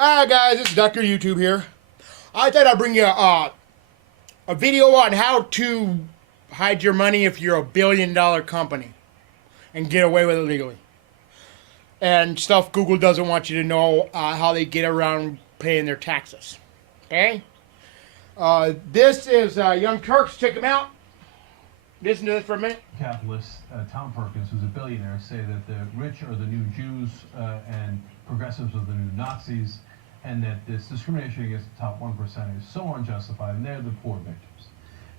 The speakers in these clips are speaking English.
Hi guys, it's Dr. YouTube here. I thought I'd bring you a video on how to hide your money if you're a billion-dollar company and get away with it legally. And stuff Google doesn't want you to know how they get around paying their taxes. Okay? This is Young Turks. Check them out. Listen to this for a minute. Capitalist Tom Perkins, who's a billionaire, say that the rich are the new Jews and progressives are the new Nazis, and that this discrimination against the top 1% is so unjustified, and they're the poor victims.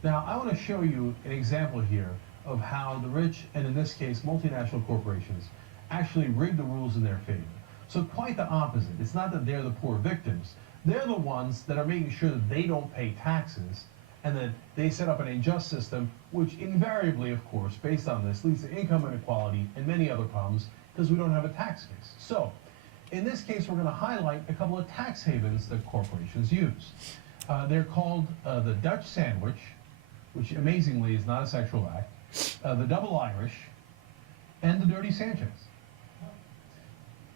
Now, I want to show you an example here of how the rich, and in this case, multinational corporations, actually rig the rules in their favor. So quite the opposite. It's not that they're the poor victims. They're the ones that are making sure that they don't pay taxes, and that they set up an unjust system, which invariably, of course, based on this, leads to income inequality and many other problems because we don't have a tax base. So, in this case, we're going to highlight a couple of tax havens that corporations use. They're called the Dutch Sandwich, which amazingly is not a sexual act, the Double Irish, and the Dirty Sanchez.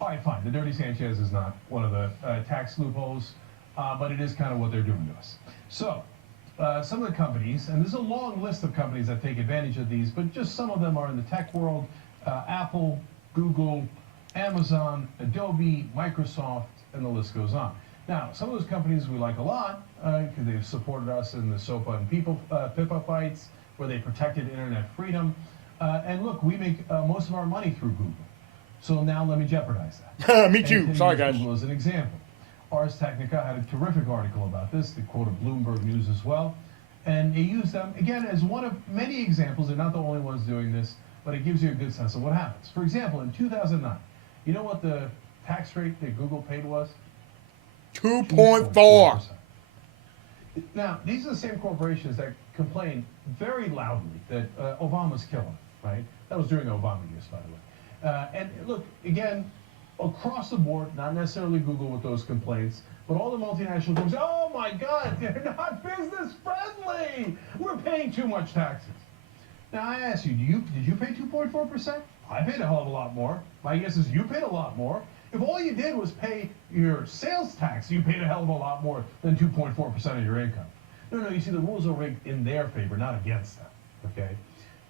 All right, fine. The Dirty Sanchez is not one of the tax loopholes, but it is kind of what they're doing to us. So, some of the companies, and there's a long list of companies that take advantage of these, but just some of them are in the tech world: Apple, Google, Amazon, Adobe, Microsoft, and the list goes on. Now, some of those companies we like a lot because they've supported us in the SOPA and PIPA fights, where they protected internet freedom. And look, we make most of our money through Google. So now let me jeopardize that. Me too. Sorry, guys. Google as an example. Ars Technica had a terrific article about this. They quoted Bloomberg News as well. And they use them, again, as one of many examples. They're not the only ones doing this, but it gives you a good sense of what happens. For example, in 2009, you know what the tax rate that Google paid was? 2.4. Now, these are the same corporations that complained very loudly that Obama's killing, right? That was during the Obama years, by the way. And look, again, across the board, not necessarily Google with those complaints, but all the multinational groups, oh my God, they're not business friendly. We're paying too much taxes. Now, I ask you, did you pay 2.4%? I paid a hell of a lot more. My guess is you paid a lot more. If all you did was pay your sales tax, you paid a hell of a lot more than 2.4% of your income. No, you see, the rules are rigged in their favor, not against them, okay?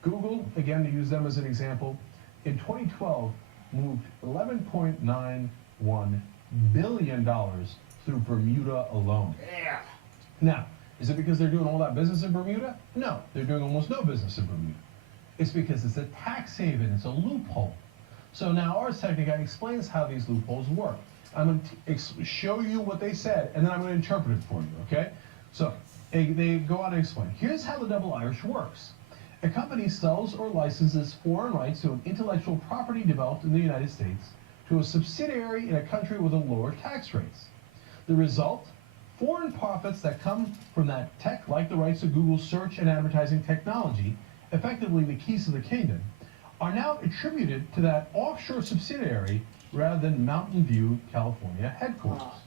Google, again, to use them as an example, in 2012, moved $11.91 billion through Bermuda alone. Yeah. Now, is it because they're doing all that business in Bermuda? No, they're doing almost no business in Bermuda. It's because it's a tax haven, it's a loophole. So now Ars Technica explains how these loopholes work. I'm going to show you what they said, and then I'm going to interpret it for you, okay? So they go on to explain. Here's how the Double Irish works. A company sells or licenses foreign rights to an intellectual property developed in the United States to a subsidiary in a country with a lower tax rates. The result? Foreign profits that come from that tech, like the rights to Google's search and advertising technology, effectively the keys to the kingdom, are now attributed to that offshore subsidiary rather than Mountain View, California headquarters.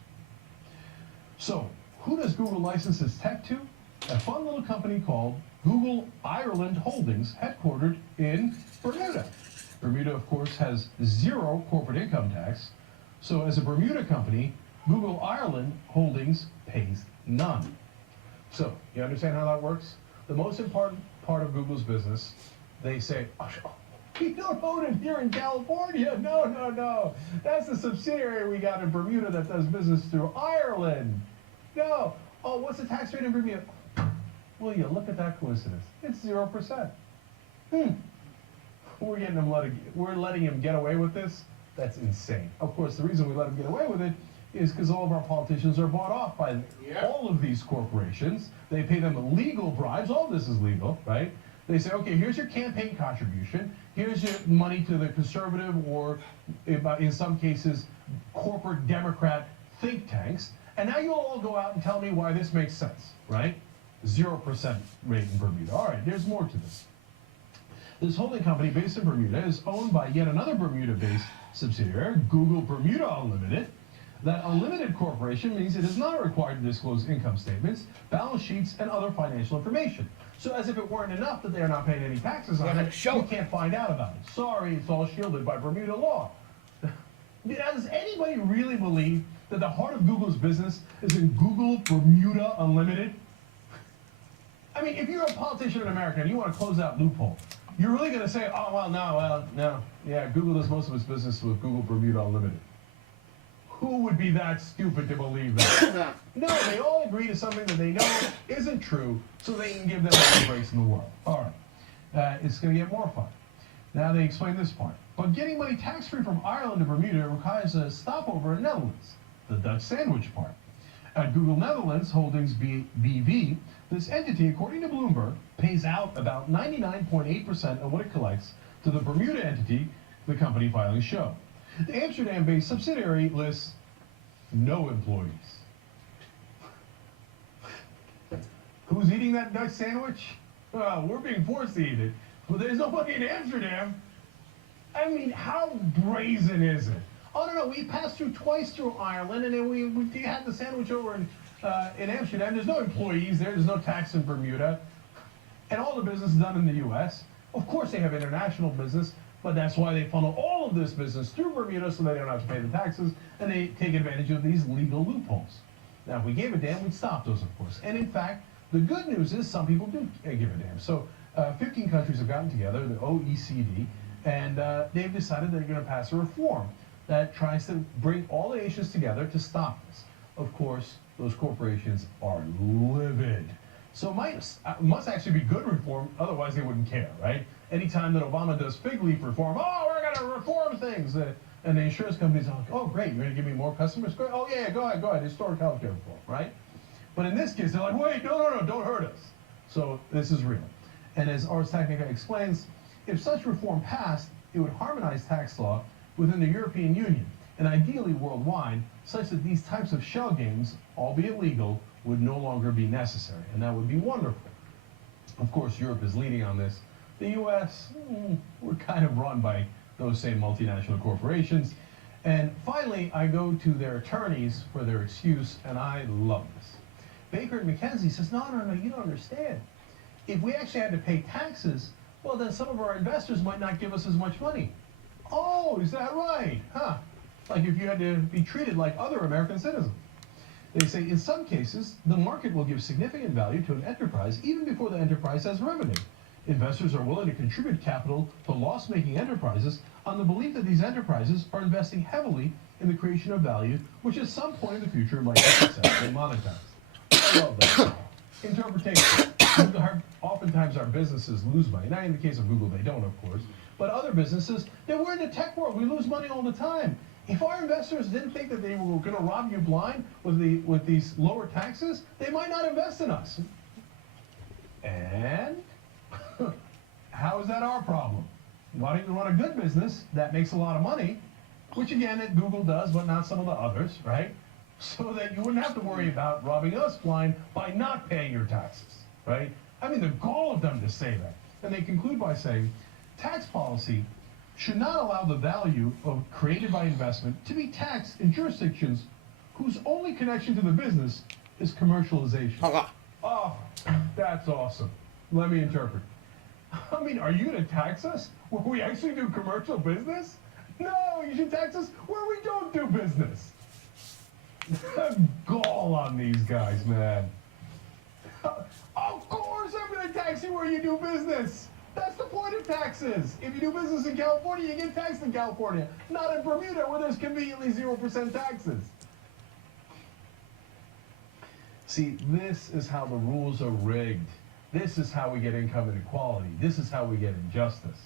So, who does Google license its tech to? A fun little company called Google Ireland Holdings, headquartered in Bermuda. Bermuda, of course, has zero corporate income tax. So as a Bermuda company, Google Ireland Holdings pays none. So, you understand how that works? The most important part of Google's business, they say, oh, we don't own it here in California. No. That's the subsidiary we got in Bermuda that does business through Ireland. No. Oh, what's the tax rate in Bermuda? Will you look at that coincidence? It's 0%. We're letting him get away with this? That's insane. Of course, the reason we let him get away with it is because all of our politicians are bought off by all of these corporations. They pay them legal bribes. All of this is legal, right? They say, okay, here's your campaign contribution. Here's your money to the conservative or, in some cases, corporate Democrat think tanks. And now you'll all go out and tell me why this makes sense, right? 0% rate in Bermuda. All right, there's more to this. This holding company based in Bermuda is owned by yet another Bermuda-based subsidiary, Google Bermuda Unlimited. That unlimited corporation means it is not required to disclose income statements, balance sheets, and other financial information. So as if it weren't enough that they are not paying any taxes on it, you can't find out about it. Sorry, it's all shielded by Bermuda law. Does anybody really believe that the heart of Google's business is in Google Bermuda Unlimited? I mean, if you're a politician in America and you want to close that loophole, you're really going to say, oh, no. Yeah, Google does most of its business with Google Bermuda Unlimited. Who would be that stupid to believe that? No, they all agree to something that they know isn't true, so they can give them all the breaks in the world. All right, it's going to get more fun. Now they explain this part. But getting money tax-free from Ireland to Bermuda requires a stopover in Netherlands, the Dutch sandwich part. At Google Netherlands Holdings BV, this entity, according to Bloomberg, pays out about 99.8% of what it collects to the Bermuda entity, the company filings show. The Amsterdam-based subsidiary lists no employees. Who's eating that Dutch sandwich? Well, we're being forced to eat it, but there's nobody in Amsterdam. I mean, how brazen is it? Oh, no, we passed through twice through Ireland, and then we had the sandwich over in Amsterdam. There's no employees there. There's no tax in Bermuda. And all the business is done in the U.S. Of course, they have international business, but that's why they funnel all of this business through Bermuda so they don't have to pay the taxes, and they take advantage of these legal loopholes. Now, if we gave a damn, we'd stop those, of course. And in fact, the good news is some people do give a damn. So 15 countries have gotten together, the OECD, and they've decided they're going to pass a reform that tries to bring all the nations together to stop this. Of course, those corporations are livid. So it must actually be good reform, otherwise they wouldn't care, right? Anytime that Obama does fig leaf reform, oh, we're going to reform things. And the insurance companies are like, oh, great, you're going to give me more customers? Oh, yeah, go ahead, historic health care reform, right? But in this case, they're like, wait, no, don't hurt us. So this is real. And as Ars Technica explains, if such reform passed, it would harmonize tax law within the European Union, and ideally worldwide, such that these types of shell games, albeit legal, would no longer be necessary, and that would be wonderful. Of course, Europe is leading on this. The U.S., we're kind of run by those same multinational corporations. And finally, I go to their attorneys for their excuse, and I love this. Baker and McKenzie says, no, you don't understand. If we actually had to pay taxes, well, then some of our investors might not give us as much money. Oh, is that right? Huh. Like if you had to be treated like other American citizens. They say in some cases, the market will give significant value to an enterprise even before the enterprise has revenue. Investors are willing to contribute capital to loss-making enterprises on the belief that these enterprises are investing heavily in the creation of value, which at some point in the future might be successfully monetized. I love that. Interpretation. Oftentimes our businesses lose money. Not in the case of Google, they don't, of course. But other businesses, we're in the tech world. We lose money all the time. If our investors didn't think that they were going to rob you blind with these lower taxes, they might not invest in us. And how is that our problem? Why don't you run a good business that makes a lot of money, which again, Google does, but not some of the others, right? So that you wouldn't have to worry about robbing us blind by not paying your taxes, right? I mean, the goal of them to say that. And they conclude by saying, tax policy should not allow the value created by investment to be taxed in jurisdictions whose only connection to the business is commercialization. Oh, that's awesome. Let me interpret. I mean, are you going to tax us where we actually do commercial business? No, you should tax us where we don't do business. Gall on these guys, man. Of course I'm going to tax you where you do business. That's the point of taxes. If you do business in California, you get taxed in California. Not in Bermuda, where there's conveniently 0% taxes. See, this is how the rules are rigged. This is how we get income inequality. This is how we get injustice.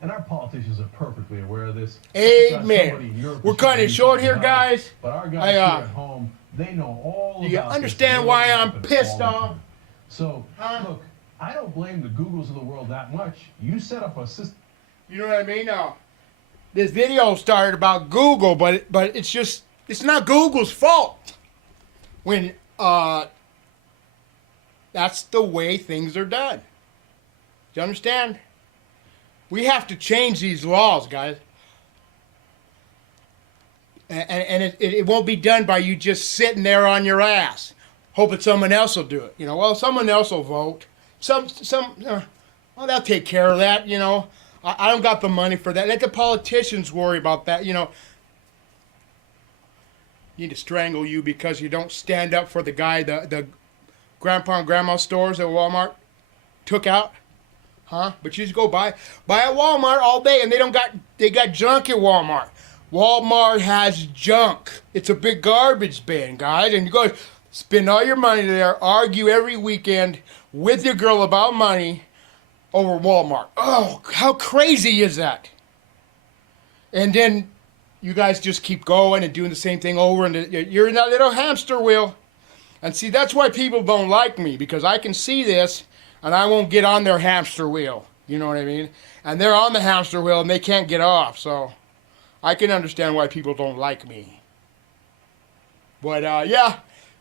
And our politicians are perfectly aware of this. Amen. We're cutting it short here, guys. But our guys here at home, they know all about this. You understand why I'm pissed off? So, look, I don't blame the Googles of the world that much. You set up a system. You know what I mean? This video started about Google, but it's not Google's fault when that's the way things are done. Do you understand? We have to change these laws, guys. And it won't be done by you just sitting there on your ass, hoping someone else will do it. You know, well, someone else will vote. Well, they'll take care of that, you know. I don't got the money for that. Let the politicians worry about that, you know. need to strangle you because you don't stand up for the guy the grandpa and grandma stores at Walmart took out. Huh? But you just go buy at Walmart all day, and they got junk at Walmart. Walmart has junk. It's a big garbage bin, guys, and you go spend all your money there, argue every weekend with your girl about money over Walmart. Oh, how crazy is that? And then you guys just keep going and doing the same thing over, and you're in that little hamster wheel. And see, that's why people don't like me, because I can see this, and I won't get on their hamster wheel. You know what I mean? And they're on the hamster wheel, and they can't get off, so I can understand why people don't like me. But, yeah,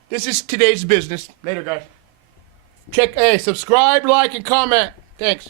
this is today's business. Later, guys. Subscribe, like, and comment. Thanks.